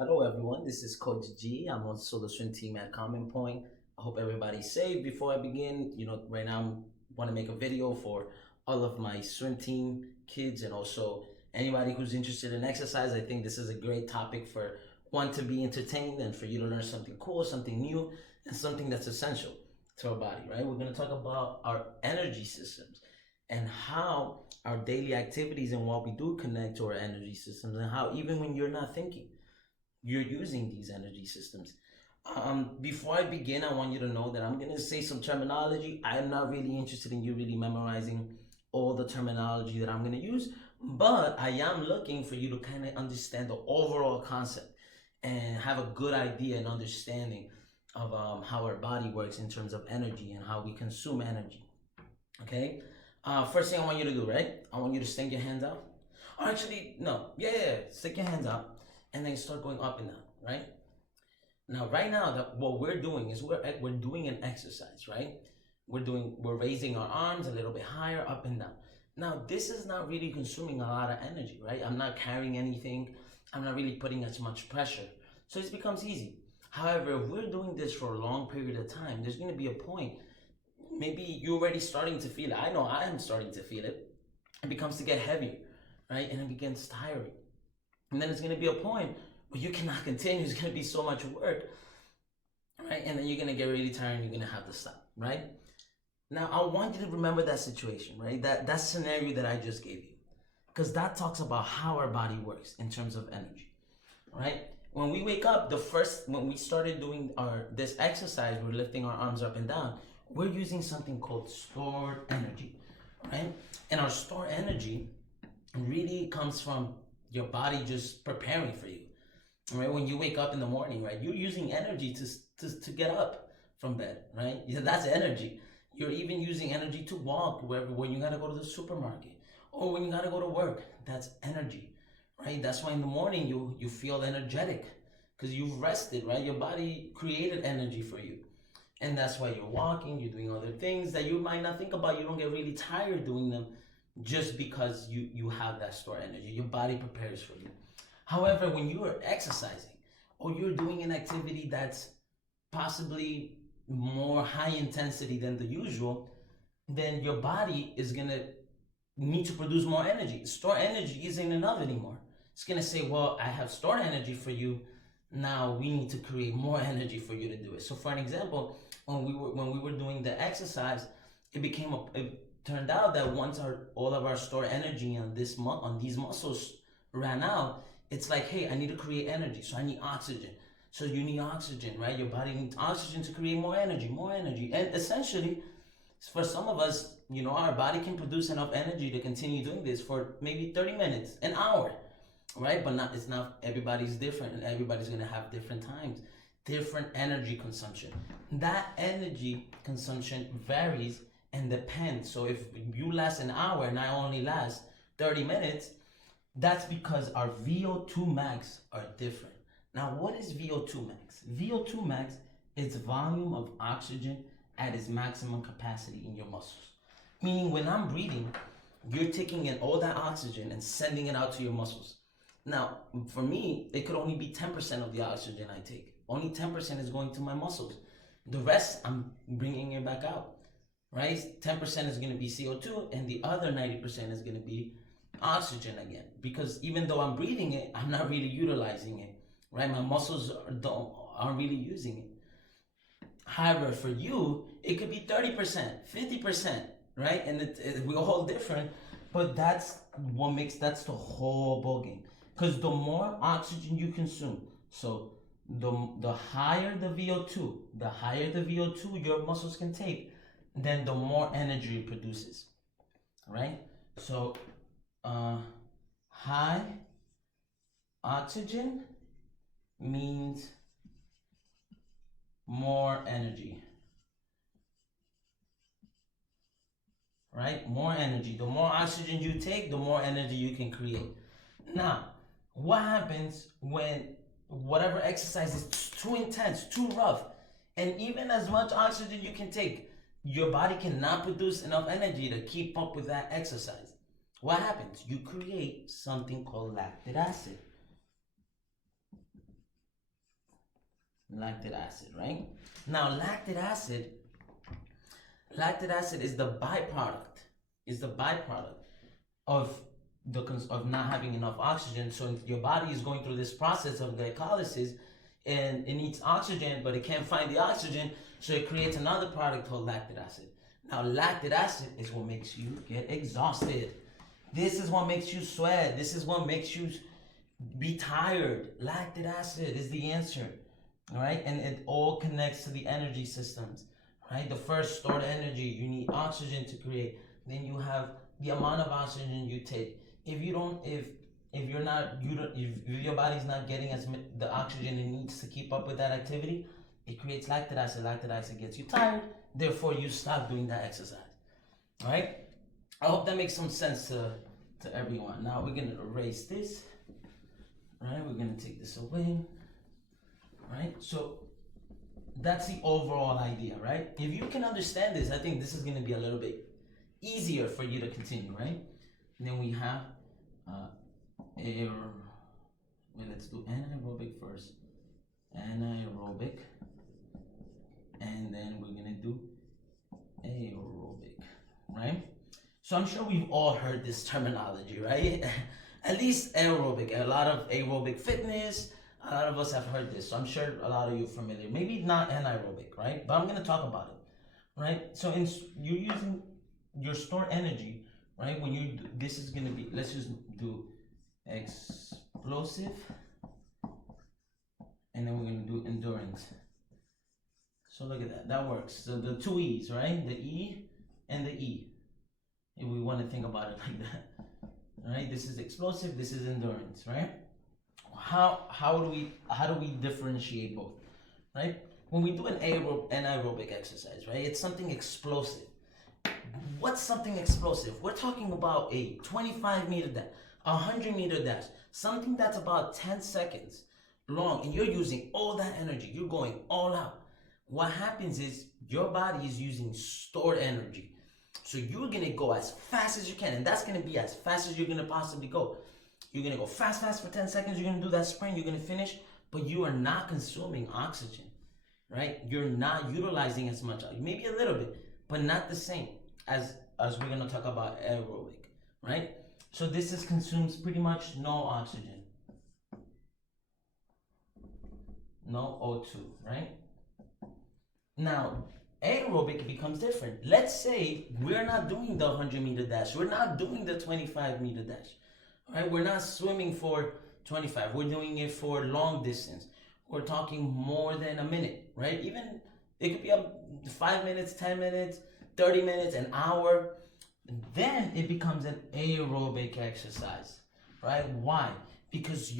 Hello, everyone. This is Coach G. I'm also the swim team at Common Point. I hope everybody's safe. Before I begin, right now I want to make a video for all of my swim team kids and also anybody who's interested in exercise. I think this is a great topic for one to be entertained and for you to learn something cool, something new, and something that's essential to our body, right? We're going to talk about our energy systems and how our daily activities and what we do connect to our energy systems and how even when you're not thinking, you're using these energy systems. Before I begin, I want you to know that I'm going to say some terminology. I'm not really interested in you really memorizing all the terminology that I'm going to use, but I am looking for you to kind of understand the overall concept and have a good idea and understanding of how our body works in terms of energy and how we consume energy. Okay? First thing I want you to do, right? I want you to stick your hands out. Or actually, no. Yeah. Stick your hands out and then start going up and down, right? Now, right now, what we're doing is we're doing an exercise, right? We're raising our arms a little bit higher, up and down. Now, this is not really consuming a lot of energy, right? I'm not carrying anything. I'm not really putting as much pressure, so it becomes easy. However, if we're doing this for a long period of time, there's going to be a point. Maybe you're already starting to feel it. I know I am starting to feel it. It becomes to get heavier, right? And it begins tiring. And then it's going to be a point where you cannot continue. It's going to be so much work, right? And then you're going to get really tired and you're going to have to stop, right? Now, I want you to remember that situation, right? That scenario that I just gave you, because that talks about how our body works in terms of energy, right? When we wake up, when we started doing this exercise, we're lifting our arms up and down. We're using something called stored energy, right? And our stored energy really comes from your body just preparing for you, right? When you wake up in the morning, right, you're using energy to get up from bed, right? Yeah, that's energy. You're even using energy to walk wherever, when you gotta go to the supermarket or when you gotta go to work. That's energy, right? That's why in the morning you feel energetic because you've rested, right? Your body created energy for you. And that's why you're walking, you're doing other things that you might not think about. You don't get really tired doing them just because you have that stored energy. Your body prepares for you. However, when you are exercising or you're doing an activity that's possibly more high intensity than the usual, then your body is gonna need to produce more energy. Stored energy isn't enough anymore. It's gonna say, well, I have stored energy for you. Now we need to create more energy for you to do it. So for an example, when we were doing the exercise, it turned out that once all of our stored energy on these muscles ran out, it's like, hey, I need to create energy, so I need oxygen. So you need oxygen, right? Your body needs oxygen to create more energy, more energy. And essentially, for some of us, our body can produce enough energy to continue doing this for maybe 30 minutes, an hour, right? But not it's not everybody's different and everybody's gonna have different times, different energy consumption. That energy consumption varies and depends. So if you last an hour and I only last 30 minutes, that's because our VO2 max are different. Now, what is VO2 max? VO2 max is volume of oxygen at its maximum capacity in your muscles. Meaning, when I'm breathing, you're taking in all that oxygen and sending it out to your muscles. Now, for me, it could only be 10% of the oxygen I take. Only 10% is going to my muscles. The rest, I'm bringing it back out, right? 10% is going to be CO2, and the other 90% is going to be oxygen again. Because even though I'm breathing it, I'm not really utilizing it, right? My muscles aren't really using it. However, for you, it could be 30%, 50%, right? And we're all different, but that's that's the whole ball game. Because the more oxygen you consume, so the higher the VO2, your muscles can take, then the more energy it produces, right? So high oxygen means more energy, right? More energy. The more oxygen you take, the more energy you can create. Now, what happens when whatever exercise is too intense, too rough, and even as much oxygen you can take, your body cannot produce enough energy to keep up with that exercise? What happens? You create something called lactic acid. Lactic acid, right? Now, lactic acid is the byproduct, of of not having enough oxygen. So your body is going through this process of glycolysis, and it needs oxygen, but it can't find the oxygen, so it creates another product called lactic acid. Now, lactic acid is what makes you get exhausted. This is what makes you sweat. This is what makes you be tired. Lactic acid is the answer. All right, and it all connects to the energy systems. Right, the first stored energy, you need oxygen to create. Then you have the amount of oxygen you take. If you don't, if you're not, you don't, if your body's not getting the oxygen it needs to keep up with that activity, it creates lactic acid. Lactic acid gets you tired. Therefore, you stop doing that exercise. All right. I hope that makes some sense to everyone. Now we're gonna erase this. Right, we're gonna take this away. Right, so that's the overall idea, right? If you can understand this, I think this is gonna be a little bit easier for you to continue, right? And then we have let's do anaerobic first. Anaerobic, and then we're gonna do aerobic, right? So I'm sure we've all heard this terminology, right? At least aerobic, a lot of aerobic fitness, a lot of us have heard this. So I'm sure a lot of you are familiar. Maybe not anaerobic, right? But I'm going to talk about it, right? So you're using your stored energy, right? When you this is going to be, let's just do explosive, and then we're going to do endurance. So look at that. That works. So the two E's, right? The E and the E. If we want to think about it like that. All right? This is explosive, this is endurance, right? How do we differentiate both, right? When we do an anaerobic exercise, right? It's something explosive. What's something explosive? We're talking about a 25-meter dash, a 100-meter dash, something that's about 10 seconds long, and you're using all that energy. You're going all out. What happens is your body is using stored energy. So you're gonna go as fast as you can, and that's gonna be as fast as you're gonna possibly go. You're gonna go fast for 10 seconds, you're gonna do that sprint, you're gonna finish, but you are not consuming oxygen, right? You're not utilizing as much, maybe a little bit, but not the same as we're gonna talk about aerobic, right? So this consumes pretty much no oxygen, no O2, right? Now, aerobic becomes different. Let's say we're not doing the 100-meter dash, we're not doing the 25-meter dash, right? We're not swimming for 25, we're doing it for long distance. We're talking more than a minute, right? Even it could be up 5 minutes, 10 minutes, 30 minutes, an hour. Then it becomes an aerobic exercise, right? Why? Because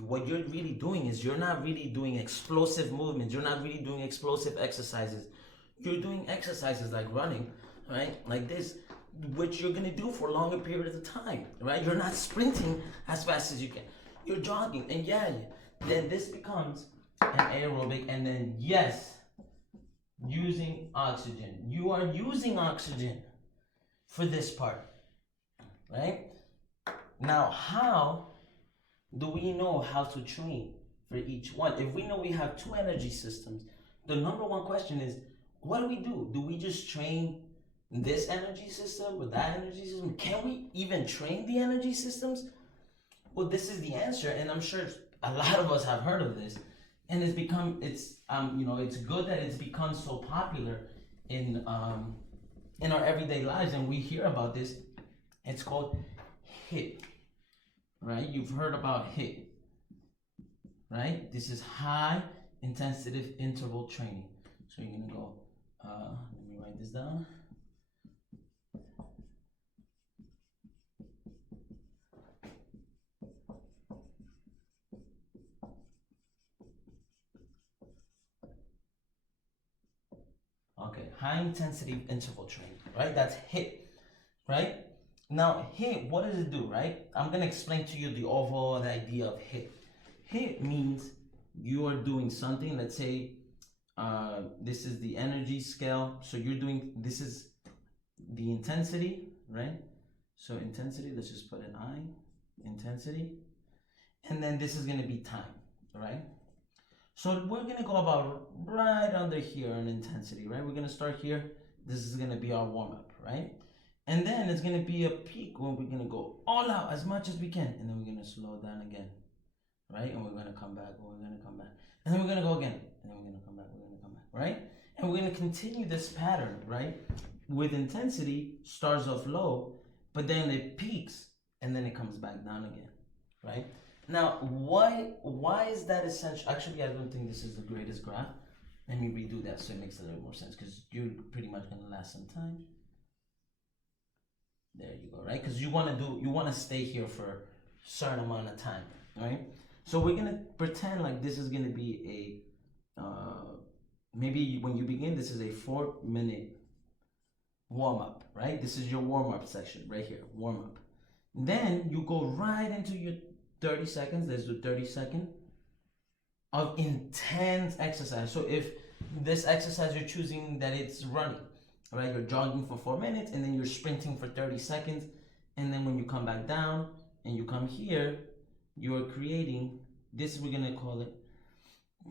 what you're really doing is you're not really doing explosive movements. You're not really doing explosive exercises. You're doing exercises like running, right? Like this, which you're gonna do for longer periods of time, right? You're not sprinting as fast as you can. You're jogging, and then this becomes an aerobic, and then yes, using oxygen. You are using oxygen for this part, right? Now, how do we know how to train for each one? If we know we have two energy systems, the number one question is, what do? Do we just train this energy system with that energy system? Can we even train the energy systems? Well, this is the answer, and I'm sure a lot of us have heard of this, and it's good that it's become so popular in our everyday lives, and we hear about this. It's called HIIT, right? You've heard about HIIT, right? This is high intensity interval training. So you're gonna go, let me write this down. Okay, high intensity interval training, right? That's HIIT, right? Now, HIIT, what does it do, right? I'm gonna explain to you the overall idea of HIIT. HIIT means you are doing something, let's say, this is the energy scale. So this is the intensity, right? So intensity, let's just put an I, intensity. And then this is gonna be time, right? So we're gonna go about right under here in intensity, right? We're gonna start here. This is gonna be our warm up, right? And then it's gonna be a peak when we're gonna go all out as much as we can, and then we're gonna slow down again, right? And we're gonna come back, we're gonna come back, and then we're gonna go again, and then we're gonna come back, we're gonna come back, right? And we're gonna continue this pattern, right? With intensity, starts off low, but then it peaks, and then it comes back down again, right? Now, why is that essential? Actually, I don't think this is the greatest graph. Let me redo that so it makes a little more sense, because you're pretty much gonna last some time. There you go, right? Because you want to stay here for a certain amount of time, right? So we're gonna pretend like this is gonna be a maybe when you begin, this is a 4-minute warm up, right? This is your warm up section right here, warm up. Then you go right into your 30 seconds. Let's do 30 seconds of intense exercise. So if this exercise you're choosing that it's running, right? You're jogging for 4 minutes and then you're sprinting for 30 seconds. And then when you come back down and you come here, you're creating, this we're gonna call it,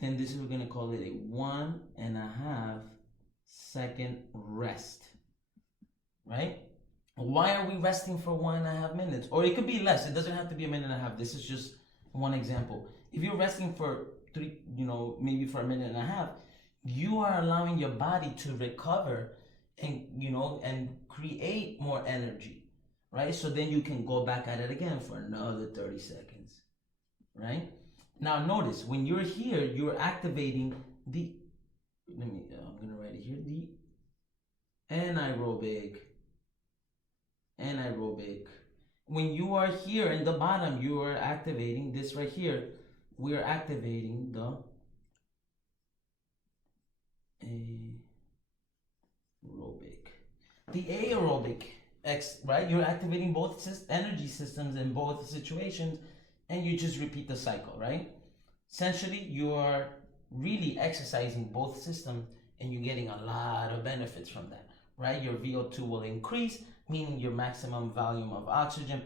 then this is we're gonna call it a 1.5 second rest, right? Why are we resting for 1.5 minutes? Or it could be less. It doesn't have to be a minute and a half. This is just one example. If you're resting for maybe for a minute and a half, you are allowing your body to recover and and create more energy, right? So then you can go back at it again for another 30 seconds, right? Now notice when you're here, you're activating the I'm gonna write it here, the anaerobic. When you are here in the bottom, you are activating this right here. We are activating the aerobic right? You're activating both energy systems in both situations, and you just repeat the cycle, right? Essentially, you are really exercising both systems, and you're getting a lot of benefits from that, right? Your VO2 will increase, meaning your maximum volume of oxygen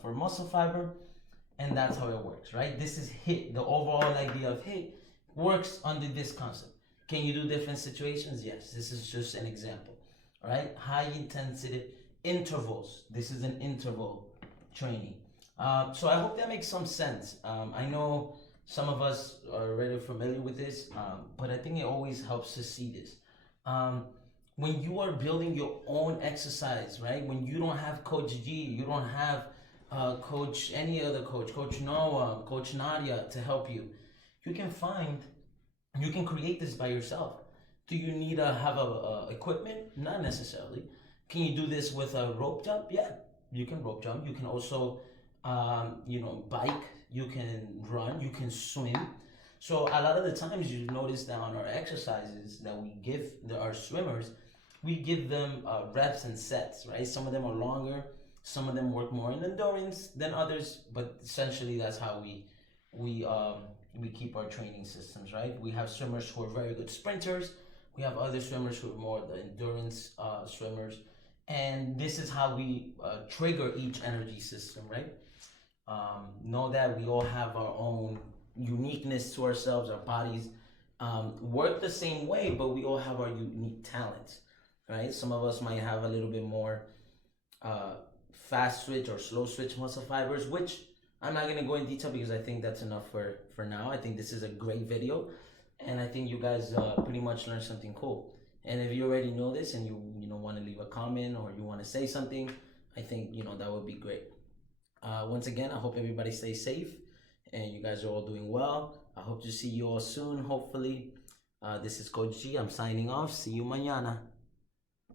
for muscle fiber, and that's how it works, right? This is HIIT. The overall idea of HIIT works under this concept. Can you do different situations? Yes. This is just an example, right? High intensity intervals. This is an interval training. So I hope that makes some sense. I know some of us are already familiar with this, but I think it always helps to see this. When you are building your own exercise, right? When you don't have Coach G, you don't have any other coach, Coach Noah, Coach Nadia to help you, you can create this by yourself. Do you need to have a equipment? Not necessarily. Can you do this with a rope jump? Yeah, you can rope jump. You can also, bike. You can run. You can swim. So a lot of the times you notice that on our exercises that we give our swimmers, we give them reps and sets, right? Some of them are longer. Some of them work more in endurance than others, but essentially that's how we keep our training systems, right? We have swimmers who are very good sprinters. We have other swimmers who are more the endurance swimmers, and this is how we trigger each energy system, right? Know that we all have our own uniqueness to ourselves. Our bodies work the same way, but we all have our unique talents, right? Some of us might have a little bit more fast switch or slow switch muscle fibers, which I'm not gonna go in detail because I think that's enough for now. I think this is a great video, and I think you guys pretty much learned something cool. And if you already know this and you want to leave a comment or you want to say something, I think that would be great. Once again, I hope everybody stays safe and you guys are all doing well. I hope to see you all soon, hopefully. This is Coach G. I'm signing off. See you mañana.